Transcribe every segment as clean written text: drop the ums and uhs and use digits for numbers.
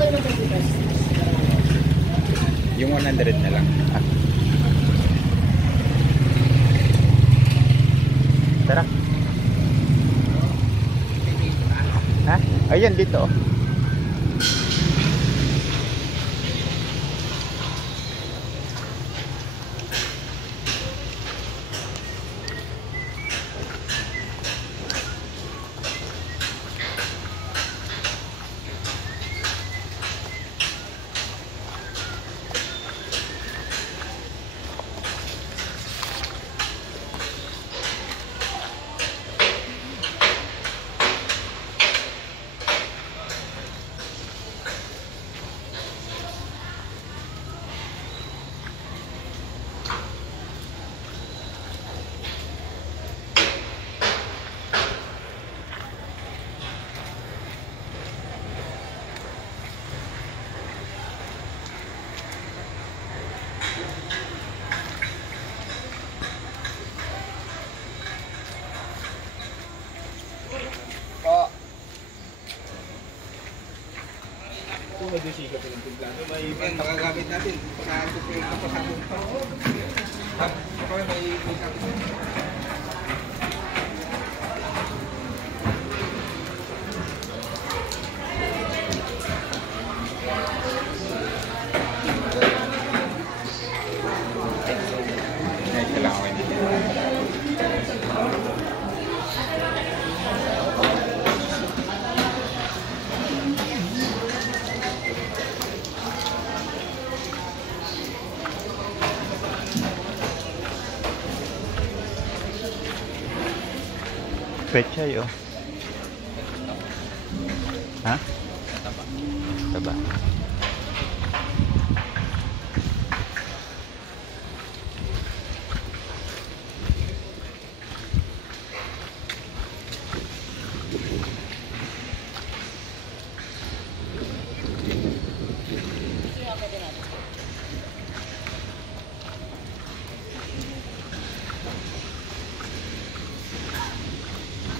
tayo ng 20 pesos. Yung 100 na lang. Ah. Tara. Ha? Ayan dito. May magagamit natin sa pasabong pa. May Pechay oh. Ha? Taba.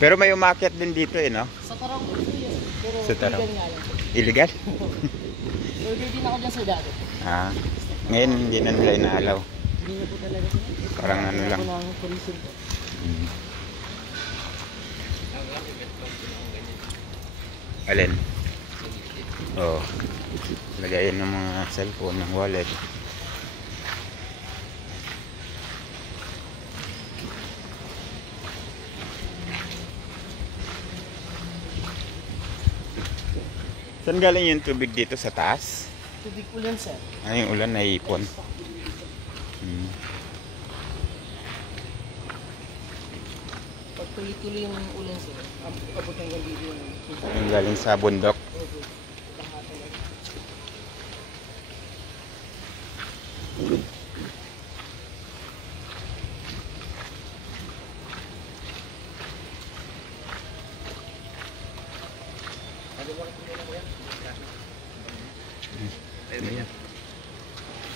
Pero may umakyat din dito eh, no? Sa Tarong po yun. Pero Sa Tarong. illegal nga yun. Illegal? Order din ako dyan sa dati. Ah. Ngayon hindi na nila inaalaw. Hindi na po talaga sila. Parang ano lang. Ako ng polisin po. Alin? Oh. Lagayin ng mga cellphone, ng wallet. Saan galing yung tubig dito sa taas? Tubig ulan, sir. Ah, yung ulan na ipon. Pag tuloy-tuloy yung ulan, sir, abot hanggang dito yung Yung galing sa bundok.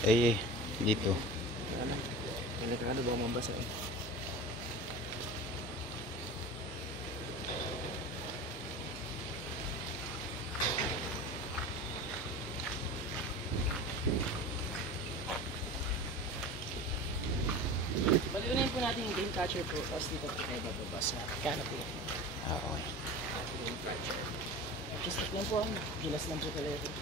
Eh, dito. Delikado ba mabasa eh? Baliunin po natin yung game catcher po, tapos dito po tayo bababa sa canopy. Ah, okay. Game catcher. Just lang po, gilas lang po talaga.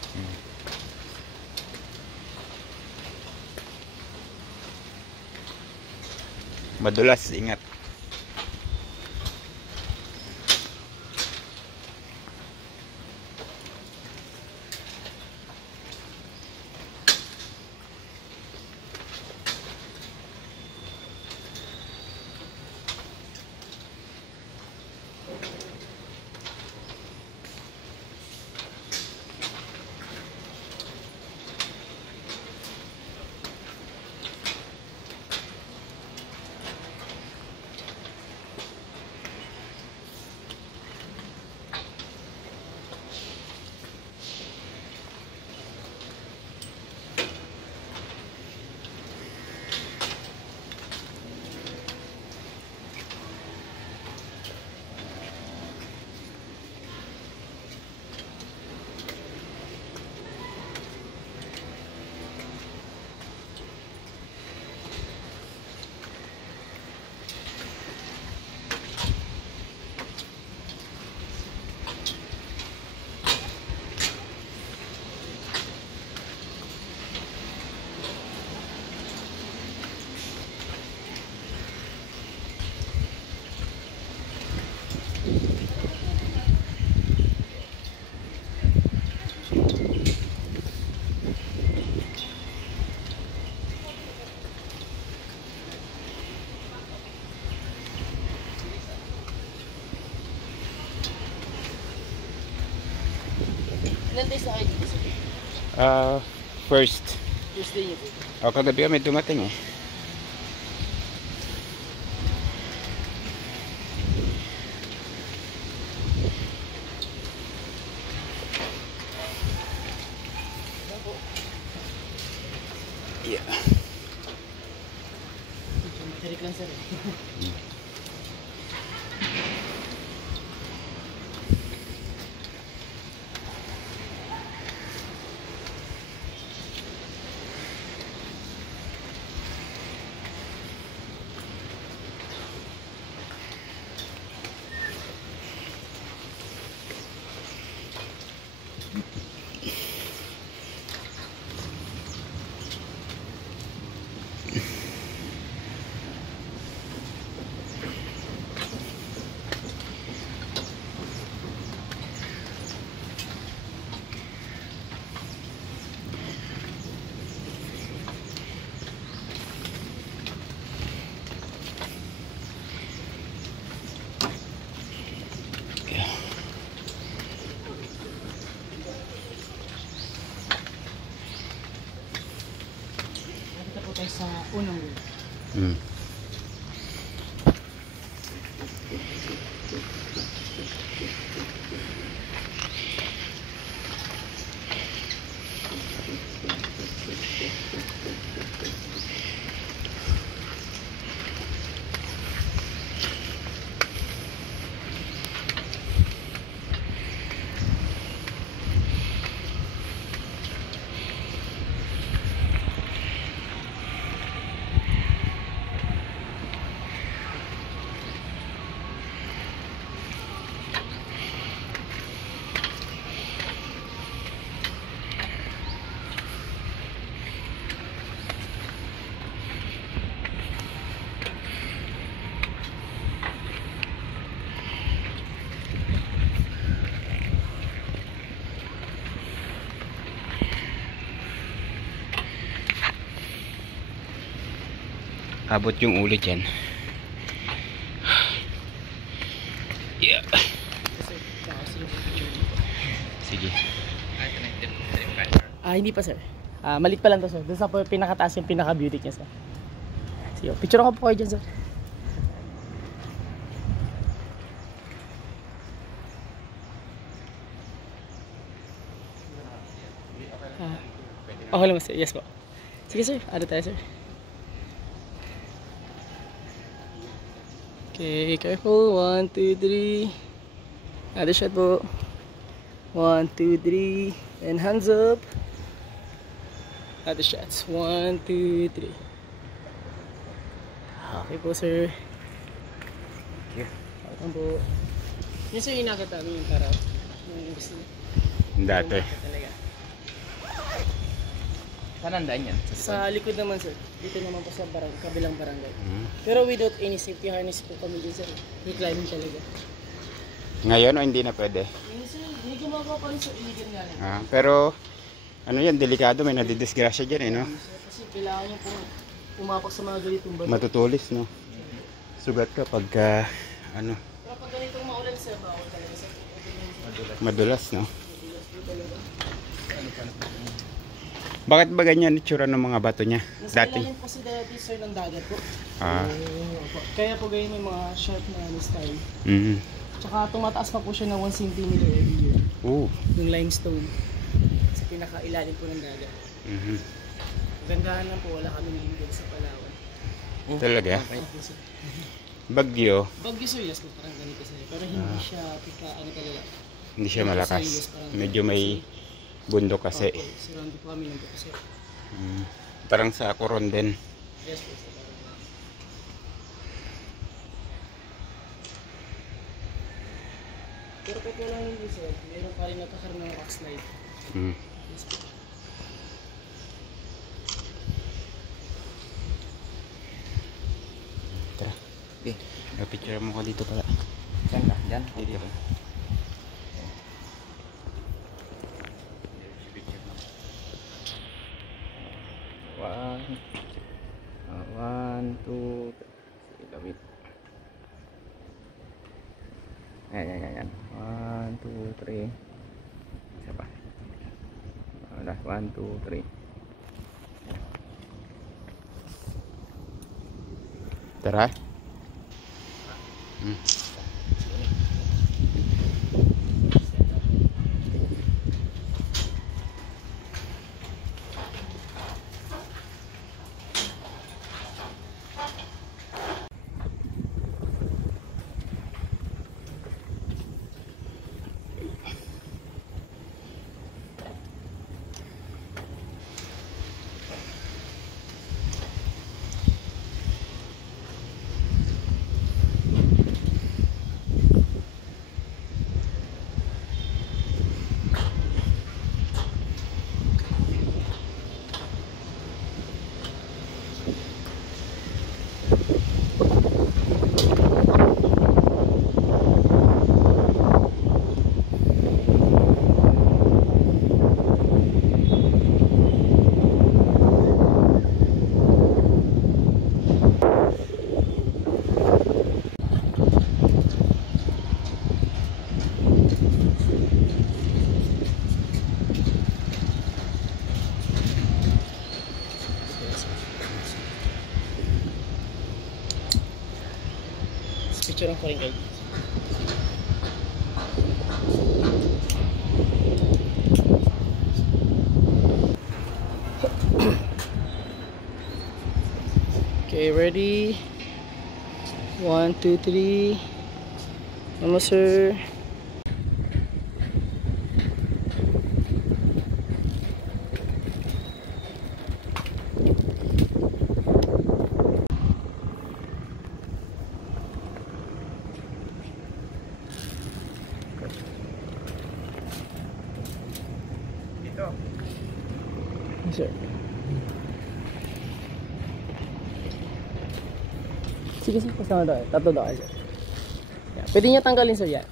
Madulas, ingat. Ilan days na kayo dito sir? First. Tuesday niyo po. O, kagabi kami dumating eh. Yeah. Matirik lang sir eh. Nakita po tayo sa unang room. Mm. Abot yung ulo dyan. Yeah. Kasi nakasin yung picture dito. Sige. Hindi pa sir. Malit pa lang to sir. Doon sa pinakataas yung pinaka-beauty niya sir. Sige, picture ko po kayo dyan sir. Okay lang sir. Yes po. Sige sir. Ano tayo sir? Okay, careful. 1, 2, 3. Another shot po. 1, 2, 3. And hands up. Other shots. 1, 2, 3. Okay po, sir. Thank you. Welcome po. Yun sir, yung nakita namin yung para yung gusto niya. Dati. Talaga. Saan ang daan yan? Sa likod naman sir. Dito naman po sa kabilang barangay. Mm. Pero without any safety harness po kami din sir. May climbing talaga. Ngayon o hindi na pwede? Yun sir, hindi ko makapapan sa illegal nga rin. Pero ano yan, delikado, may nadidisgrasya dyan eh, no? Kasi kailangan nyo pong umapak sa mga ganitong bato. Matutulis, no? Sugat ka pagka ano, Pero pag ganitong maulan sir, bawal talaga sir. madulas, no? Bakit ba ganyan itsura ng mga bato niya? Nasa Dati? ilalim po si dati sir ng dagat po. Ah. Kaya po ganyan yung mga sharp na style. Mm. Tsaka tumataas pa po siya ng 1 cm every year. Oo. Yung limestone. Sa pinaka-ilalim po ng dagat. Mhm. Gandahan lang po, wala kami nilingkod sa Palawan. Talaga? Opo, sir. Bagyo, Baguio sir, yes po, parang ganito sir. Pero hindi siya ano talaga. hindi siya malakas. Medyo may bundok kasi. Opo, surrounded po kami ng buko sir. Mm. Parang sa Coron din. Yes po sir. Pero kahit wala hindi sir, meron pa rin nagkakaroon ng rock slide. Mm. Yes po. Tara. Okay. Picture mo ko dito pala. Saan ka? Diyan? Dito. One, two, sige, lawit. Ayan. 1, 2, 3. Isa pa. Wala, 1, 2, 3. Tara. Picture ko rin kayo. Okay, ready? 1, 2, 3. One more, sir. Dito. Yes, sir. Sige, sir. Kasama daw. Tatlo daw, sir. Yan. Pwede niya tanggalin, sir, yan.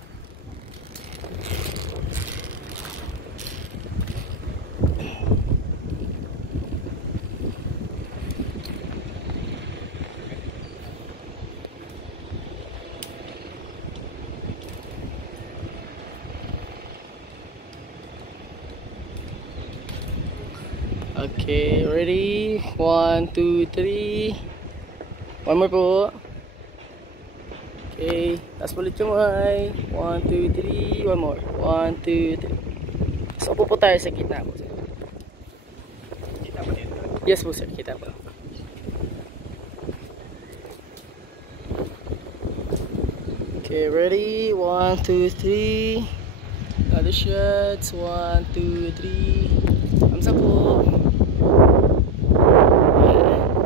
Okay, ready? 1, 2, 3. One more po. Okay, taas ulit yung ay. 1, 2, 3. One more. 1, 2, 3. So, upo po tayo sa gitna po, sir. Kita pa dito. Yes po, sir. Kita po. Okay, ready? 1, 2, 3. Other shots. 1, 2, 3. Thumbs up po.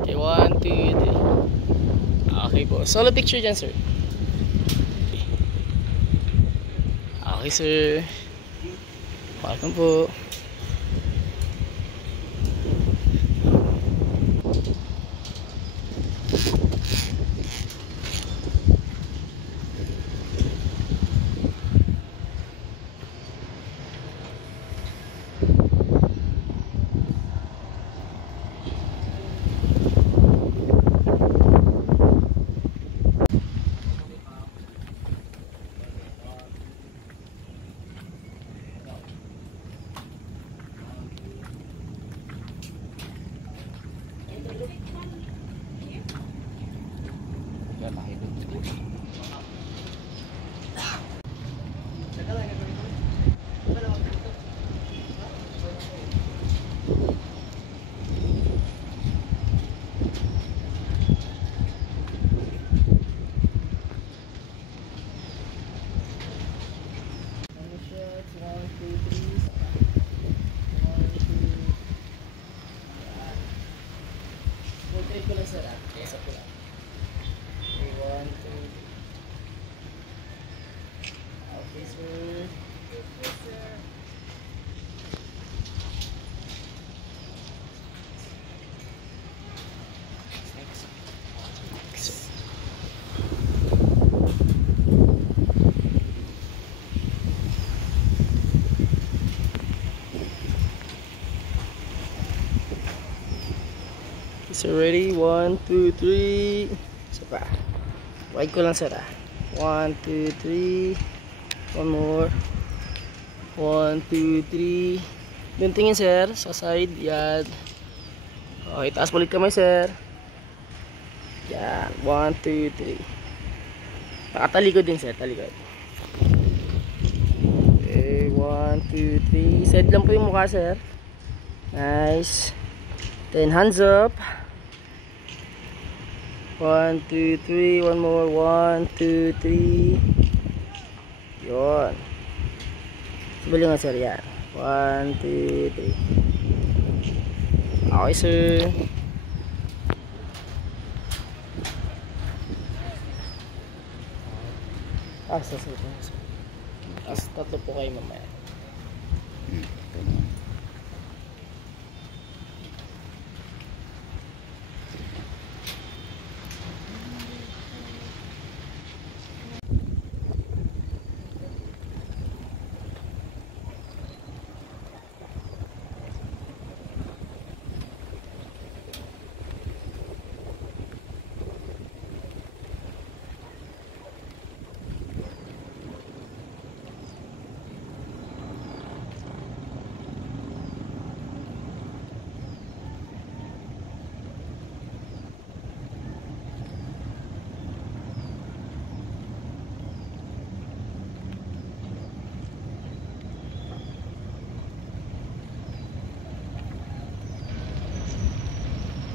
Okay, 1, 2, 3. Okay po. Solo picture dyan, sir. Okay, sir. Welcome po. Yan, nakikita. Portrait ko lang, sir. Yes, ako lang. Okay, 1, 2. Okay, sir. Yes, sir. So ready? 1, 2, 3. Isa pa. Wide ko lang, sir. 1, 2, 3. One more. 1, 2, 3. Doon tingin sir, sa side, yan. Okay, taas ulit kamay sir. Yan, 1, 2, 3. Nakatalikod din sir, talikod. Okay, 1, 2, 3. Side lang po yung mukha sir. Nice. Then hands up. 1, 2, 3. One more. 1, 2, 3. Yun. Sabali nga sir, yan. 1, 2, 3. Okay sir. Tatlo po kayo mamaya.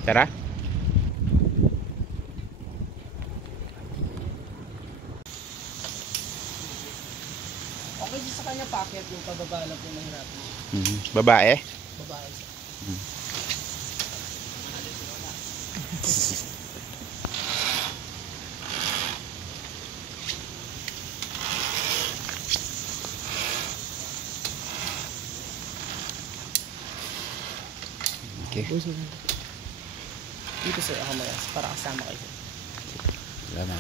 Tara. Okay sa kanya packet yung pababa lang po mahirapin. Babae? Babae siya. Okay. Dito sir ako maya para kasama kayo. Salamat.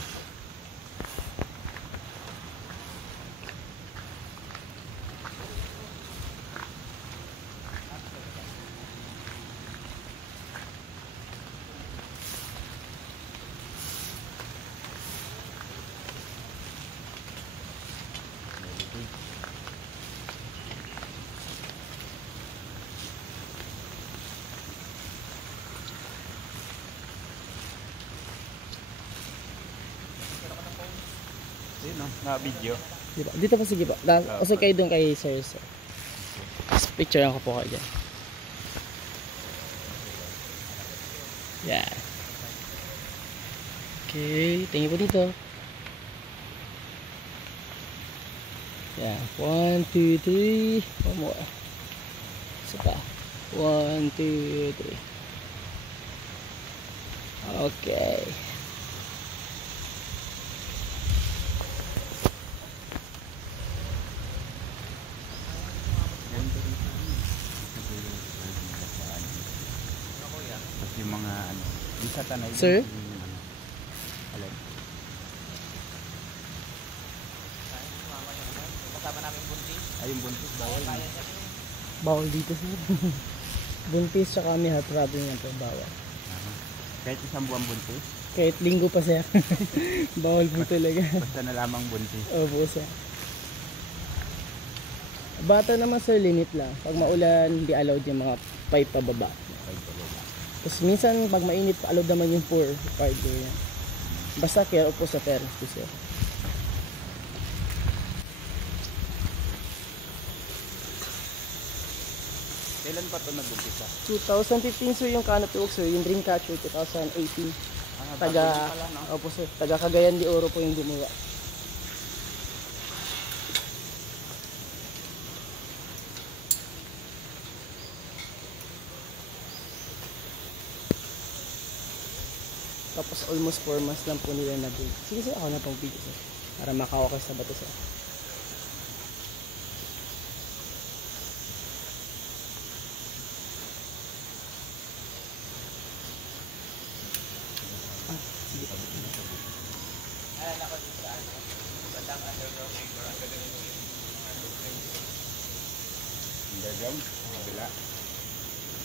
Na-video. Dito pa sige pa. Kasi kayo doon kay sir. Picture ko po kayo dyan. Yeah. Okay, tingin po dito. Yeah, 1, 2, 3. One more. Isa pa. 1, 2, 3. Okay. Yung mga ano, yung sa tanay. Sir? Alin? Kasama namin buntis. Ay, yung buntis, bawal. Bawal dito sir. Buntis tsaka may heart problem yan po. Bawal. Kahit isang buwan buntis? Kahit linggo pa sir. Bawal po talaga. Basta na lamang buntis. Opo sir. Bata naman sir, limit lang. Pag maulan, hindi allowed yung mga pipe pababa. Tapos minsan pag mainit, allowed naman yung pour part yan. Basta care po sa parents ko sir. Kailan pa ito nag-umpisa? 2015 sir yung canopy walk sir, yung Dreamcatcher 2018. Bago pala, no? Opo sir, taga Cagayan de Oro po yung gumawa. Tapos almost 4 months lang po nila na-build. Sige sir, ako na pang video sir. Para makawakas sa bato sir. Underground? Kabila?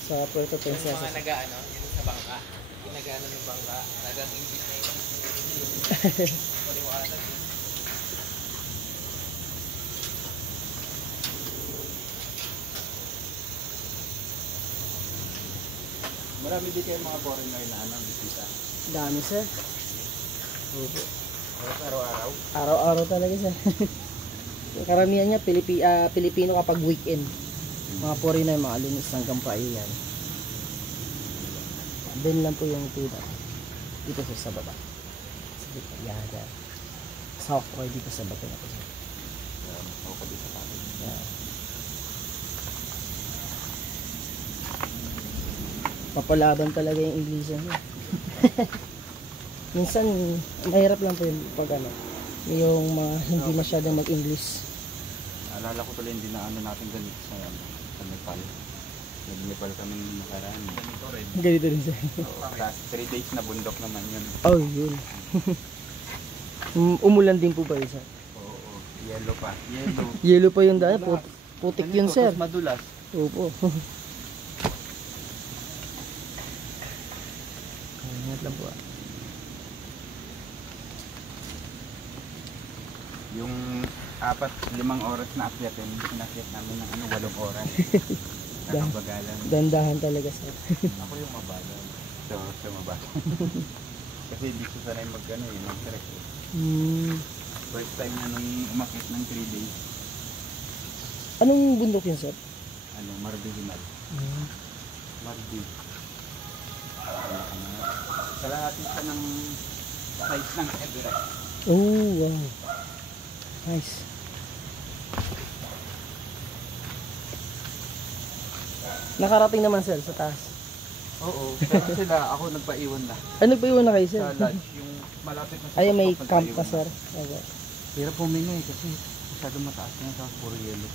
Sa Puerto Princesa. Mga nag-ano, yun sa bangka. Nag-ano yung bangka. Nagang ingit na yun. Paliwanag. Marami din kayo mga foreigner na ano, bisita. Dami sir. Opo. Araw-araw. Araw-araw talaga sir. Karamihan niya Pilipino kapag weekend. Mga foreigner, mga linis hanggang pa yan. Then lang po yung tuda. Dito sa baba. Sige po, yan. South or dito sa bato na po sir. Ako pa dito sa akin. Yeah. Papalaban talaga yung English niya. Minsan, mahirap lang po yung pag ano, yung mga hindi masyadong mag-English. Alala ko tuloy hindi na ano natin ganito sa Nepal. Nag-Nepal kami nakaraan. Ganito rin. Ganito rin siya. Tapos 3 days na bundok naman yun. Oh, yun. Umulan din po ba yun, sir? Oo, yellow pa. Yellow. Yellow pa yung daan. Putik yun, sir. Tapos madulas. Opo. Ingat lang po. Yung 4-5 oras na akyatin, pinakyat namin ng 8 oras. Nakabagalan. Dandahan talaga, sir. Ako yung mabagal. So mabagal. Kasi hindi ko sanay mag-trek. First time na nung umakyat ng 3 days. Anong bundok yun, sir? Mardi Himal. Mardi. Sa lahat siya ng size ng Everest. Oh, wow. Nice. Nakarating naman, sir, sa taas. Oo, pero sila, ako nagpaiwan na. Ano pa iwan na kayo, sir? Sa lodge, yung malapit na sa Ay, may papunta camp yun. ka, sir. Okay. Hirap pumingi kasi masyado mataas na sa puro yelo.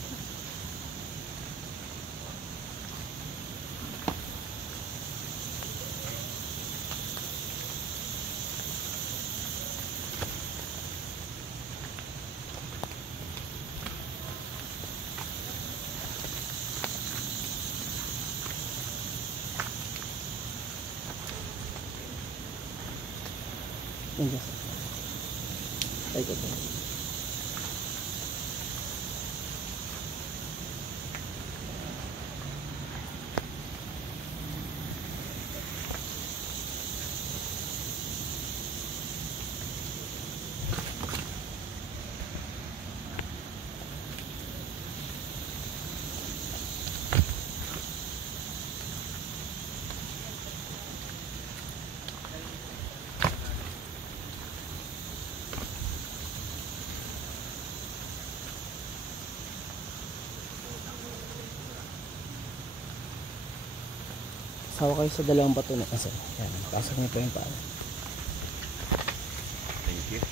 Thank you, sir. Thank you, sir. Sawa kayo sa dalawang bato na kasi. Yan, pasok niyo po yung paa. Thank you.